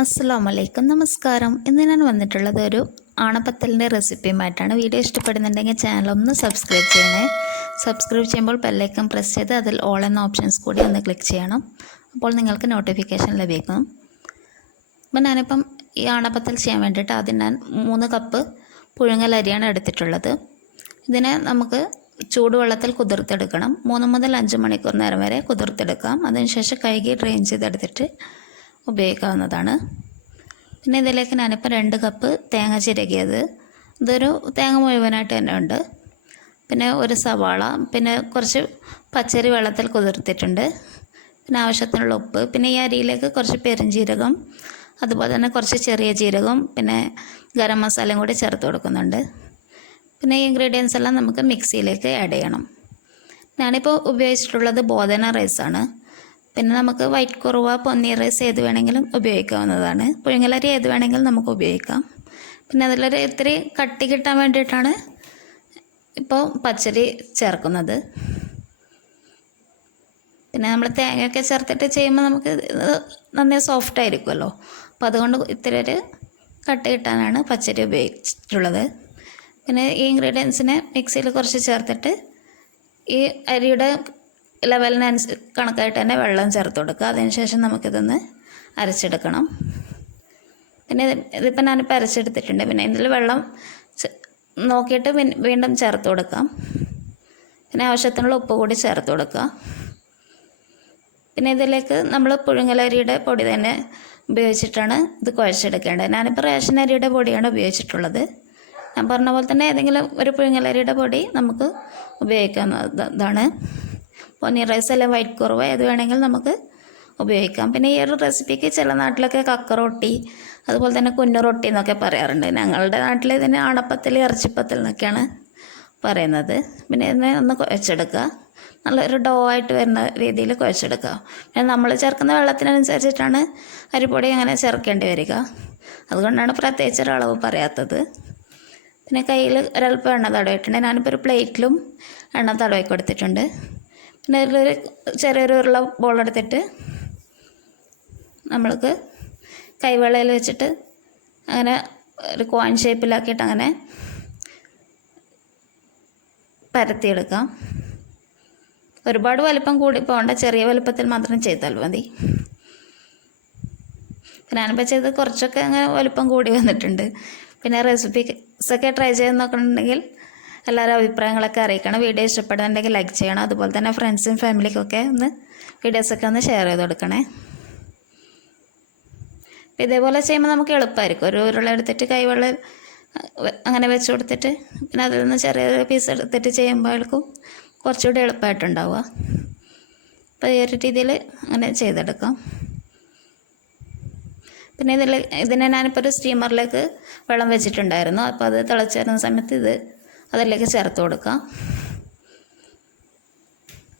അസ്സലാമലൈക്കും, നമസ്കാരം. ഇന്ന് ഞാൻ വന്നിട്ടുള്ളത് ഒരു ആണപ്പത്തലിൻ്റെ റെസിപ്പിയുമായിട്ടാണ്. വീഡിയോ ഇഷ്ടപ്പെടുന്നുണ്ടെങ്കിൽ ചാനൽ ഒന്ന് സബ്സ്ക്രൈബ് ചെയ്യണേ. സബ്സ്ക്രൈബ് ചെയ്യുമ്പോൾ ബെല്ലൈക്കൺ പ്രസ് ചെയ്ത് അതിൽ ഓൾ എന്ന ഓപ്ഷൻസ് കൂടി ഒന്ന് ക്ലിക്ക് ചെയ്യണം. അപ്പോൾ നിങ്ങൾക്ക് നോട്ടിഫിക്കേഷൻ ലഭിക്കും. അപ്പം ഞാനിപ്പം ഈ ആണപ്പത്തൽ ചെയ്യാൻ വേണ്ടിയിട്ട് ആദ്യം ഞാൻ 3 കപ്പ് പുഴുങ്ങലരിയാണ് എടുത്തിട്ടുള്ളത്. ഇതിനെ നമുക്ക് ചൂടുവെള്ളത്തിൽ കുതിർത്തെടുക്കണം. 3 മുതൽ 5 മണിക്കൂർ നേരം വരെ കുതിർത്തെടുക്കാം. അതിനുശേഷം കഴുകി ഡ്രെയിൻ ചെയ്തെടുത്തിട്ട് ഉപയോഗിക്കാവുന്നതാണ്. പിന്നെ ഇതിലേക്ക് ഞാനിപ്പോൾ 2 കപ്പ് തേങ്ങ ചിരകിയത്, ഇതൊരു തേങ്ങ മുഴുവനായിട്ട് തന്നെ ഉണ്ട്. പിന്നെ ഒരു സവാള, പിന്നെ കുറച്ച് പച്ചരി വെള്ളത്തിൽ കുതിർത്തിട്ടുണ്ട്, പിന്നെ ആവശ്യത്തിനുള്ള ഉപ്പ്, പിന്നെ ഈ അരിയിലേക്ക് കുറച്ച് പെരുംജീരകം, അതുപോലെ തന്നെ കുറച്ച് ചെറിയ ജീരകം, പിന്നെ ഗരം മസാലയും കൂടി ചേർത്ത് കൊടുക്കുന്നുണ്ട്. പിന്നെ ഈ ഇൻഗ്രീഡിയൻസ് എല്ലാം നമുക്ക് മിക്സിയിലേക്ക് ആഡ് ചെയ്യണം. ഞാനിപ്പോൾ ഉപയോഗിച്ചിട്ടുള്ളത് ബോധന റൈസാണ്. പിന്നെ നമുക്ക് വൈറ്റ് കുറുവ, പൊന്നി റൈസ് ഏത് വേണമെങ്കിലും ഉപയോഗിക്കാവുന്നതാണ്. പുഴുങ്ങലരി ഏത് വേണമെങ്കിലും നമുക്ക് ഉപയോഗിക്കാം. പിന്നെ അതിലൊരു ഇത്തിരി കട്ടി കിട്ടാൻ വേണ്ടിയിട്ടാണ് ഇപ്പോൾ പച്ചരി ചേർക്കുന്നത്. പിന്നെ നമ്മൾ തേങ്ങയൊക്കെ ചേർത്തിട്ട് ചെയ്യുമ്പോൾ നമുക്ക് നന്നായി സോഫ്റ്റ് ആയിരിക്കുമല്ലോ. അപ്പോൾ അതുകൊണ്ട് ഇത്തിരി ഒരു കട്ടി കിട്ടാനാണ് പച്ചരി ഉപയോഗിച്ചിട്ടുള്ളത്. പിന്നെ ഈ ഇൻഗ്രീഡിയൻസിനെ മിക്സിയിൽ കുറച്ച് ചേർത്തിട്ട് ഈ അരിയുടെ കണക്കായിട്ട് തന്നെ വെള്ളം ചേർത്ത് കൊടുക്കുക. അതിനുശേഷം നമുക്കിതൊന്ന് അരച്ചെടുക്കണം. പിന്നെ ഇതിപ്പോൾ ഞാനിപ്പോൾ അരച്ചെടുത്തിട്ടുണ്ട്. പിന്നെ ഇതിൽ വെള്ളം നോക്കിയിട്ട് വീണ്ടും ചേർത്ത് കൊടുക്കാം. പിന്നെ ആവശ്യത്തിനുള്ള ഉപ്പ് കൂടി ചേർത്ത് കൊടുക്കുക. പിന്നെ ഇതിലേക്ക് നമ്മൾ പുഴുങ്ങലരിയുടെ പൊടി തന്നെ ഉപയോഗിച്ചിട്ടാണ് ഇത് കുഴച്ചെടുക്കേണ്ടത്. ഞാനിപ്പോൾ റേഷൻ അരിയുടെ പൊടിയാണ് ഉപയോഗിച്ചിട്ടുള്ളത്. ഞാൻ പറഞ്ഞ പോലെ തന്നെ ഏതെങ്കിലും ഒരു പുഴുങ്ങലരിയുടെ പൊടി നമുക്ക് ഉപയോഗിക്കാവുന്നതാണ്. പൊന്നി റൈസ് അല്ലെങ്കിൽ വൈറ്റ് കുറുവ ഏത് വേണമെങ്കിലും നമുക്ക് ഉപയോഗിക്കാം. പിന്നെ ഈ ഒരു റെസിപ്പിക്ക് ചില നാട്ടിലൊക്കെ കക്കറൊട്ടി, അതുപോലെ തന്നെ കുഞ്ഞു റൊട്ടി എന്നൊക്കെ പറയാറുണ്ട്. ഞങ്ങളുടെ നാട്ടിൽ ഇതിന് ആണപ്പത്തിൽ, ഇറച്ചിപ്പത്തിൽ എന്നൊക്കെയാണ് പറയുന്നത്. പിന്നെ ഇതിനെ ഒന്ന് കുഴച്ചെടുക്കുക. നല്ലൊരു ഡോ ആയിട്ട് വരുന്ന രീതിയിൽ കുഴച്ചെടുക്കുക. പിന്നെ നമ്മൾ ചേർക്കുന്ന വെള്ളത്തിനനുസരിച്ചിട്ടാണ് അരിപ്പൊടി അങ്ങനെ ചേർക്കേണ്ടി വരിക. അതുകൊണ്ടാണ് പ്രത്യേകിച്ച് ഒരളവ് പറയാത്തത്. പിന്നെ കയ്യിൽ ഒരല്പം എണ്ണ തടവിട്ടുണ്ട്. ഞാനിപ്പോൾ ഒരു പ്ലേറ്റിലും എണ്ണ തടവി കൊടുത്തിട്ടുണ്ട്. പിന്നെ അതിലൊരു ചെറിയൊരു ഉരുള ബോളെടുത്തിട്ട് നമ്മൾക്ക് കൈവെള്ളയിൽ വെച്ചിട്ട് അങ്ങനെ ഒരു കോയിൻ ഷേപ്പിലാക്കിയിട്ട് അങ്ങനെ പരത്തിയെടുക്കാം. ഒരുപാട് വലിപ്പം കൂടി പോകേണ്ട, ചെറിയ വലിപ്പത്തിൽ മാത്രം ചെയ്താൽ മതി. ഞാനിപ്പോൾ ചെയ്ത് കുറച്ചൊക്കെ അങ്ങനെ വലിപ്പം കൂടി വന്നിട്ടുണ്ട്. പിന്നെ റെസിപ്പീസൊക്കെ ട്രൈ ചെയ്ത് നോക്കണമെന്നുണ്ടെങ്കിൽ എല്ലാവരും അഭിപ്രായങ്ങളൊക്കെ അറിയിക്കണം. വീഡിയോ ഇഷ്ടപ്പെടുന്നുണ്ടെങ്കിൽ ലൈക്ക് ചെയ്യണം. അതുപോലെ തന്നെ ഫ്രണ്ട്സും ഫാമിലിക്കൊക്കെ ഒന്ന് വീഡിയോസൊക്കെ ഒന്ന് ഷെയർ ചെയ്ത് കൊടുക്കണേ. അപ്പോൾ ഇതേപോലെ ചെയ്യുമ്പോൾ നമുക്ക് എളുപ്പമായിരിക്കും. ഒരു ഉരുള എടുത്തിട്ട് കൈവെള്ളം അങ്ങനെ വെച്ച് കൊടുത്തിട്ട് പിന്നെ അതിൽ നിന്ന് ചെറിയൊരു പീസ് എടുത്തിട്ട് ചെയ്യുമ്പോഴേക്കും കുറച്ചുകൂടി എളുപ്പമായിട്ടുണ്ടാവുക. അപ്പോൾ ഈ ഒരു രീതിയിൽ അങ്ങനെ ചെയ്തെടുക്കാം. പിന്നെ ഇതിനെ ഞാനിപ്പോൾ ഒരു സ്റ്റീമറിലേക്ക് വെള്ളം വെച്ചിട്ടുണ്ടായിരുന്നു. അപ്പോൾ അത് തിളച്ച് വരുന്ന സമയത്ത് അതിലേക്ക് ചേർത്ത് കൊടുക്കാം.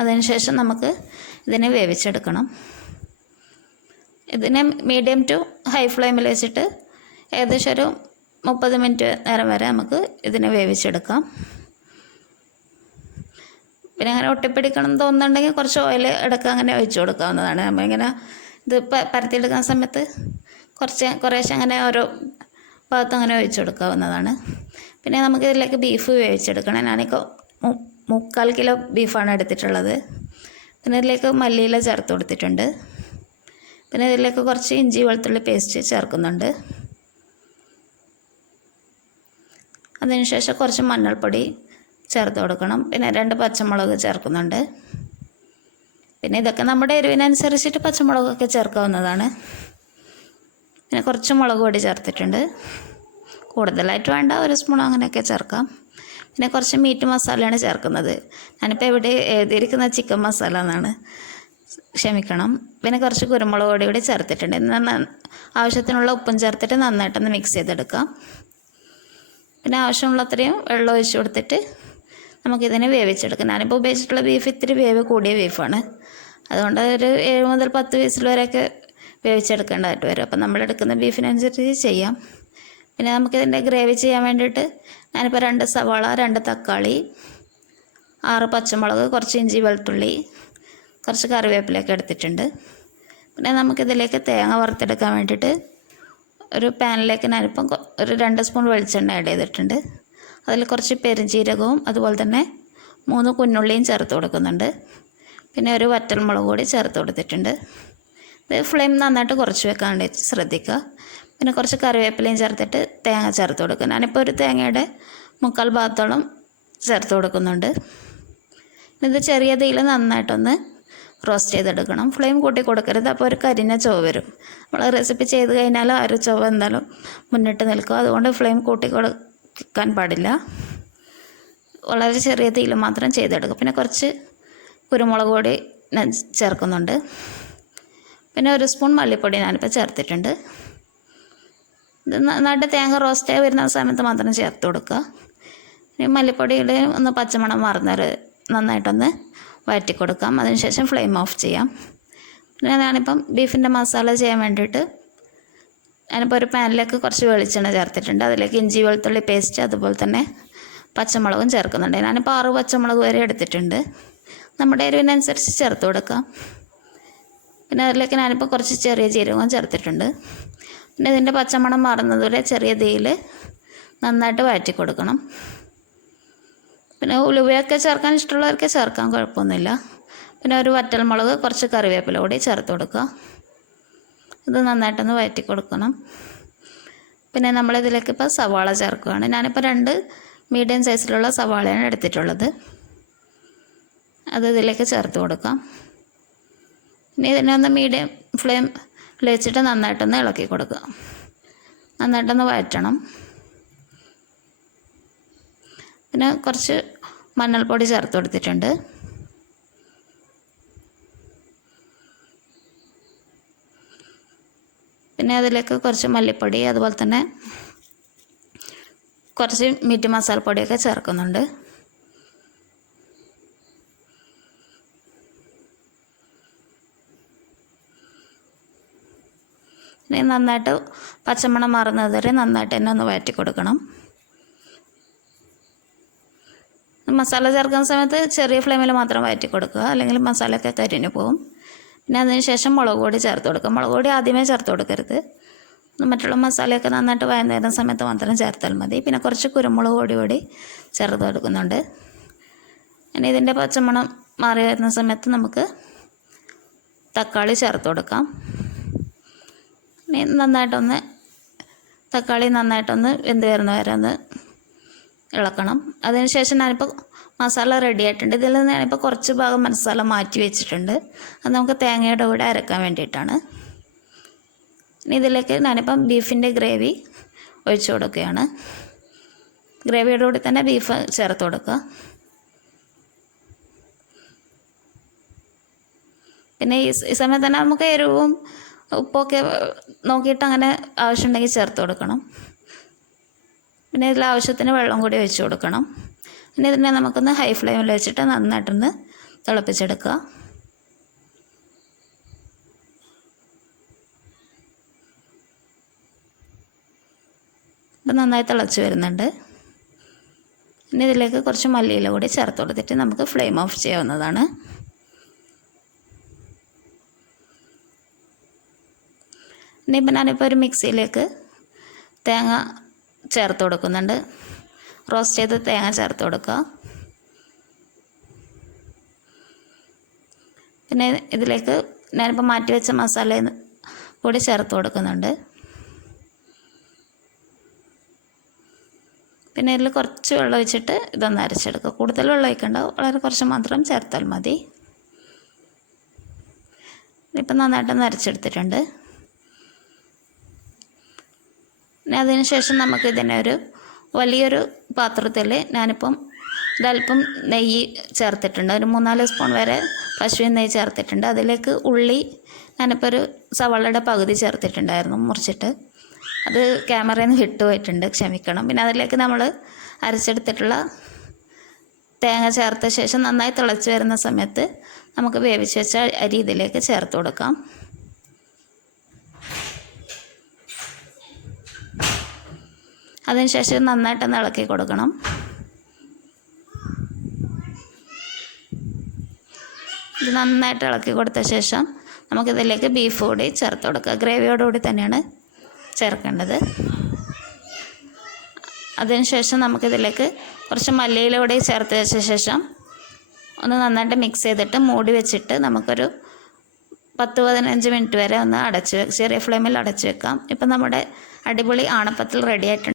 അതിനുശേഷം നമുക്ക് ഇതിനെ വേവിച്ചെടുക്കണം. ഇതിനെ മീഡിയം ടു ഹൈ ഫ്ലെയിമിൽ വെച്ചിട്ട് ഏകദേശം ഒരു 30 മിനിറ്റ് നേരം വരെ നമുക്ക് ഇതിനെ വേവിച്ചെടുക്കാം. പിന്നെ അങ്ങനെ ഒട്ടിപ്പിടിക്കണം എന്ന് തോന്നുന്നുണ്ടെങ്കിൽ കുറച്ച് ഓയിൽ ഇടയ്ക്ക് അങ്ങനെ ഒഴിച്ച് കൊടുക്കാവുന്നതാണ്. നമ്മളിങ്ങനെ ഇത് പരത്തിയെടുക്കുന്ന സമയത്ത് കുറേശ്ശെ അങ്ങനെ ഓരോ ഭാഗത്ത് അങ്ങനെ ഒഴിച്ച് കൊടുക്കാവുന്നതാണ്. പിന്നെ നമുക്ക് ഇതിലേക്ക് ബീഫ് വേവിച്ചെടുക്കണം. ഞാനിപ്പോൾ 3/4 കിലോ ബീഫാണ് എടുത്തിട്ടുള്ളത്. പിന്നെ ഇതിലേക്ക് മല്ലിയില ചേർത്ത് കൊടുത്തിട്ടുണ്ട്. പിന്നെ ഇതിലേക്ക് കുറച്ച് ഇഞ്ചി വെളുത്തുള്ളി പേസ്റ്റ് ചേർക്കുന്നുണ്ട്. അതിനുശേഷം കുറച്ച് മഞ്ഞൾപ്പൊടി ചേർത്ത് കൊടുക്കണം. പിന്നെ 2 പച്ചമുളക് ചേർക്കുന്നുണ്ട്. പിന്നെ ഇതൊക്കെ നമ്മുടെ എരിവിനനുസരിച്ചിട്ട് പച്ചമുളകൊക്കെ ചേർക്കാവുന്നതാണ്. പിന്നെ കുറച്ച് മുളക് പൊടി ചേർത്തിട്ടുണ്ട്. കൂടുതലായിട്ട് വേണ്ട, 1 സ്പൂൺ അങ്ങനെയൊക്കെ ചേർക്കാം. പിന്നെ കുറച്ച് മീറ്റ് മസാലയാണ് ചേർക്കുന്നത്. ഞാനിപ്പോൾ ഇവിടെ എഴുതിയിരിക്കുന്ന ചിക്കൻ മസാല എന്നാണ്, ക്ഷമിക്കണം. പിന്നെ കുറച്ച് കുരുമുളക് പൊടി കൂടി ചേർത്തിട്ടുണ്ട്. ആവശ്യത്തിനുള്ള ഉപ്പും ചേർത്തിട്ട് നന്നായിട്ടൊന്ന് മിക്സ് ചെയ്തെടുക്കാം. പിന്നെ ആവശ്യമുള്ളത്രയും വെള്ളം ഒഴിച്ച് കൊടുത്തിട്ട് നമുക്കിതിനെ വേവിച്ചെടുക്കാം. ഞാനിപ്പോൾ ഉപയോഗിച്ചിട്ടുള്ള ബീഫ് ഇത്തിരി വേവ് കൂടിയ ബീഫാണ്. അതുകൊണ്ട് ഒരു 7 മുതൽ 10 വിസിൽ വരെയൊക്കെ വേവിച്ചെടുക്കേണ്ടതായിട്ട് വരും. അപ്പം നമ്മളെടുക്കുന്ന ബീഫിനനുസരിച്ച് ചെയ്യാം. പിന്നെ നമുക്കിതിൻ്റെ ഗ്രേവി ചെയ്യാൻ വേണ്ടിയിട്ട് ഞാനിപ്പോൾ 2 സവാള, 2 തക്കാളി, 6 പച്ചമുളക്, കുറച്ച് ഇഞ്ചി വെളുത്തുള്ളി, കുറച്ച് കറിവേപ്പിലയൊക്കെ എടുത്തിട്ടുണ്ട്. പിന്നെ നമുക്കിതിലേക്ക് തേങ്ങ വറുത്തെടുക്കാൻ വേണ്ടിയിട്ട് ഒരു പാനിലേക്ക് ഞാനിപ്പം ഒരു 2 സ്പൂൺ വെളിച്ചെണ്ണ ആഡ് ചെയ്തിട്ടുണ്ട്. അതിൽ കുറച്ച് പെരുംജീരകവും അതുപോലെ തന്നെ 3 കുഞ്ഞുള്ളിയും ചേർത്ത് കൊടുക്കുന്നുണ്ട്. പിന്നെ ഒരു വറ്റൽമുളക് കൂടി ചേർത്ത് കൊടുത്തിട്ടുണ്ട്. ഇത് ഫ്ലെയിം നന്നായിട്ട് കുറച്ച് വെക്കാൻ വേണ്ടി ശ്രദ്ധിക്കുക. പിന്നെ കുറച്ച് കറിവേപ്പിലയും ചേർത്തിട്ട് തേങ്ങ ചേർത്ത് കൊടുക്കുക. ഞാനിപ്പോൾ ഒരു തേങ്ങയുടെ 3/4 ഭാഗത്തോളം ചേർത്ത് കൊടുക്കുന്നുണ്ട്. ഇത് ചെറിയ തീയിൽ നന്നായിട്ടൊന്ന് റോസ്റ്റ് ചെയ്തെടുക്കണം. ഫ്ലെയിം കൂട്ടി കൊടുക്കരുത്, അപ്പോൾ ഒരു കരിഞ്ഞ ചുവ വരും. നമ്മൾ റെസിപ്പി ചെയ്ത് കഴിഞ്ഞാൽ ആ ഒരു ചുവ എന്തായാലും മുന്നിട്ട് നിൽക്കും. അതുകൊണ്ട് ഫ്ലെയിം കൂട്ടി കൊടുക്കാൻ പാടില്ല. വളരെ ചെറിയ തീയിൽ മാത്രം ചെയ്തെടുക്കും. പിന്നെ കുറച്ച് കുരുമുളക് പൊടി ഞാൻ ചേർക്കുന്നുണ്ട്. പിന്നെ 1 സ്പൂൺ മല്ലിപ്പൊടി ഞാനിപ്പോൾ ചേർത്തിട്ടുണ്ട്. ഇത് നന്നായിട്ട് തേങ്ങ റോസ്റ്റായി വരുന്ന സമയത്ത് മാത്രം ചേർത്ത് കൊടുക്കുക. ഇനി മല്ലിപ്പൊടിയുടെ ഒന്ന് പച്ചമണം മാറുന്നത് നന്നായിട്ടൊന്ന് വഴറ്റി കൊടുക്കാം. അതിനുശേഷം ഫ്ലെയിം ഓഫ് ചെയ്യാം. പിന്നെ ഞാനിപ്പം ബീഫിൻ്റെ മസാല ചെയ്യാൻ വേണ്ടിയിട്ട് ഞാനിപ്പോൾ ഒരു പാനിലേക്ക് കുറച്ച് വെളിച്ചെണ്ണ ചേർത്തിട്ടുണ്ട്. അതിലേക്ക് ഇഞ്ചി വെളുത്തുള്ളി പേസ്റ്റ് അതുപോലെ തന്നെ പച്ചമുളകും ചേർക്കുന്നുണ്ട്. ഞാനിപ്പോൾ 6 പച്ചമുളക് വരെ എടുത്തിട്ടുണ്ട്. നമ്മുടെ എരിവിനനുസരിച്ച് ചേർത്ത് കൊടുക്കാം. പിന്നെ അതിലേക്ക് ഞാനിപ്പോൾ കുറച്ച് ചെറിയ ജീരകവും ചേർത്തിട്ടുണ്ട്. പിന്നെ ഇതിൻ്റെ പച്ചമണം മാറുന്നതുവരെ ചെറിയ തീയിൽ നന്നായിട്ട് വഴറ്റി കൊടുക്കണം. പിന്നെ ഉലുവയൊക്കെ ചേർക്കാൻ ഇഷ്ടമുള്ളവർക്ക് ചേർക്കാൻ കുഴപ്പമൊന്നുമില്ല. പിന്നെ ഒരു വറ്റൽമുളക് കുറച്ച് കറിവേപ്പില കൂടി ചേർത്ത് കൊടുക്കുക. ഇത് നന്നായിട്ടൊന്ന് വഴറ്റി കൊടുക്കണം. പിന്നെ നമ്മളിതിലേക്ക് ഇപ്പോൾ സവാള ചേർക്കുകയാണ്. ഞാനിപ്പോൾ 2 മീഡിയം സൈസിലുള്ള സവാളയാണ് എടുത്തിട്ടുള്ളത്. അത് ഇതിലേക്ക് ചേർത്ത് കൊടുക്കാം. ഇനി ഇതിനെ ഒന്ന് മീഡിയം ഫ്ലെയിം വെച്ചിട്ട് നന്നായിട്ടൊന്ന് ഇളക്കി കൊടുക്കുക. നന്നായിട്ടൊന്ന് വഴറ്റണം. പിന്നെ കുറച്ച് മഞ്ഞൾപ്പൊടി ചേർത്ത് കൊടുത്തിട്ടുണ്ട്. പിന്നെ അതിലേക്ക് കുറച്ച് മല്ലിപ്പൊടി അതുപോലെ തന്നെ കുറച്ച് മീറ്റ് മസാലപ്പൊടിയൊക്കെ ചേർക്കുന്നുണ്ട്. ഇനി നന്നായിട്ട് പച്ചമണം മാറുന്നത് വരെ നന്നായിട്ട് തന്നെ ഒന്ന് വഴറ്റി കൊടുക്കണം. മസാല ചേർക്കുന്ന സമയത്ത് ചെറിയ ഫ്ലെയിമിൽ മാത്രം വഴറ്റി കൊടുക്കുക, അല്ലെങ്കിൽ മസാലയൊക്കെ കരിഞ്ഞു പോകും. പിന്നെ അതിന് ശേഷം മുളക് പൊടി ചേർത്ത് കൊടുക്കുക. മുളക് പൊടി ആദ്യമേ ചേർത്ത് കൊടുക്കരുത്. മറ്റുള്ള മസാലയൊക്കെ നന്നായിട്ട് വഴന്നു വരുന്ന സമയത്ത് മാത്രം ചേർത്താൽ മതി. പിന്നെ കുറച്ച് കുരുമുളക് പൊടി കൂടി ചേർത്ത് കൊടുക്കുന്നുണ്ട്. ഇനി ഇതിൻ്റെ പച്ചമണം മാറി വരുന്ന സമയത്ത് നമുക്ക് തക്കാളി ചേർത്ത് കൊടുക്കാം. ഇനി തക്കാളി നന്നായിട്ടൊന്ന് വെന്ത് വരുന്ന വരെ ഒന്ന് ഇളക്കണം. അതിനുശേഷം ഞാനിപ്പോൾ മസാല റെഡി ആയിട്ടുണ്ട്. ഇതിൽ നിന്ന് ഞാനിപ്പോൾ കുറച്ച് ഭാഗം മസാല മാറ്റി വെച്ചിട്ടുണ്ട്. അത് നമുക്ക് തേങ്ങയുടെ കൂടെ അരക്കാൻ വേണ്ടിയിട്ടാണ്. ഇനി ഇതിലേക്ക് ഞാനിപ്പം ബീഫിൻ്റെ ഗ്രേവി ഒഴിച്ചു കൊടുക്കുകയാണ്. ഗ്രേവിയുടെ കൂടെ തന്നെ ബീഫ് ചേർത്ത് കൊടുക്കുക. പിന്നെ ഈ സമയത്ത് തന്നെ നമുക്ക് എരിവും ഉപ്പൊക്കെ നോക്കിയിട്ട് അങ്ങനെ ആവശ്യമുണ്ടെങ്കിൽ ചേർത്ത് കൊടുക്കണം. പിന്നെ ഇതിൽ ആവശ്യത്തിന് വെള്ളം കൂടി ഒഴിച്ച് കൊടുക്കണം. പിന്നെ ഇതിനെ നമുക്കൊന്ന് ഹൈ ഫ്ലെയിമിൽ വെച്ചിട്ട് നന്നായിട്ടൊന്ന് തിളപ്പിച്ചെടുക്കുക. ഇപ്പം നന്നായി തിളച്ച് വരുന്നുണ്ട്. ഇനി ഇതിലേക്ക് കുറച്ച് മല്ലിയില കൂടി ചേർത്ത് കൊടുത്തിട്ട് നമുക്ക് ഫ്ലെയിം ഓഫ് ചെയ്യാവുന്നതാണ്. ഇനിയിപ്പോൾ ഞാനിപ്പോൾ ഒരു മിക്സിയിലേക്ക് തേങ്ങ ചേർത്ത് കൊടുക്കുന്നുണ്ട്. റോസ്റ്റ് ചെയ്ത് തേങ്ങ ചേർത്ത് കൊടുക്കുക. പിന്നെ ഇതിലേക്ക് ഞാനിപ്പോൾ മാറ്റി വെച്ച മസാല കൂടി ചേർത്ത് കൊടുക്കുന്നുണ്ട്. പിന്നെ ഇതിൽ കുറച്ച് വെള്ളം ഒഴിച്ചിട്ട് ഇതൊന്ന് അരച്ചെടുക്കുക. കൂടുതൽ വെള്ളം ഒഴിക്കേണ്ട, വളരെ കുറച്ച് മാത്രം ചേർത്താൽ മതി. ഇപ്പം നന്നായിട്ടൊന്ന് അരച്ചെടുത്തിട്ടുണ്ട്. പിന്നെ അതിന് ശേഷം നമുക്കിതിനെ ഒരു വലിയൊരു പാത്രത്തിൽ ഞാനിപ്പം ഒരല്പം നെയ്യ് ചേർത്തിട്ടുണ്ട്. ഒരു 3-4 സ്പൂൺ വരെ പശുവിൻ നെയ്യ് ചേർത്തിട്ടുണ്ട്. അതിലേക്ക് ഉള്ളി ഞാനിപ്പോൾ ഒരു സവാളയുടെ പകുതി ചേർത്തിട്ടുണ്ടായിരുന്നു മുറിച്ചിട്ട്. അത് ക്യാമറയിൽ നിന്ന് വിട്ടുപോയിട്ടുണ്ട്, ക്ഷമിക്കണം. പിന്നെ അതിലേക്ക് നമ്മൾ അരച്ചെടുത്തിട്ടുള്ള തേങ്ങ ചേർത്ത ശേഷം നന്നായി തിളച്ച് വരുന്ന സമയത്ത് നമുക്ക് വേവിച്ച് വെച്ച അരി ഇതിലേക്ക് ചേർത്ത് കൊടുക്കാം. അതിനുശേഷം നന്നായിട്ടൊന്ന് ഇളക്കി കൊടുക്കണം. ഇത് നന്നായിട്ട് ഇളക്കി കൊടുത്ത ശേഷം നമുക്കിതിലേക്ക് ബീഫ് കൂടി ചേർത്ത് കൊടുക്കുക. ഗ്രേവിയോടുകൂടി തന്നെയാണ് ചേർക്കേണ്ടത്. അതിനുശേഷം നമുക്കിതിലേക്ക് കുറച്ച് മല്ലിയില കൂടി ചേർത്ത് വെച്ച ശേഷം ഒന്ന് നന്നായിട്ട് മിക്സ് ചെയ്തിട്ട് മൂടി വെച്ചിട്ട് നമുക്കൊരു 10-15 മിനിറ്റ് വരെ ഒന്ന് ചെറിയ ഫ്ലെയിമിൽ അടച്ച് വെക്കാം. ഇപ്പം നമ്മുടെ അടിപൊളി ആണപ്പത്തൽ റെഡി ആയിട്ടുണ്ട്.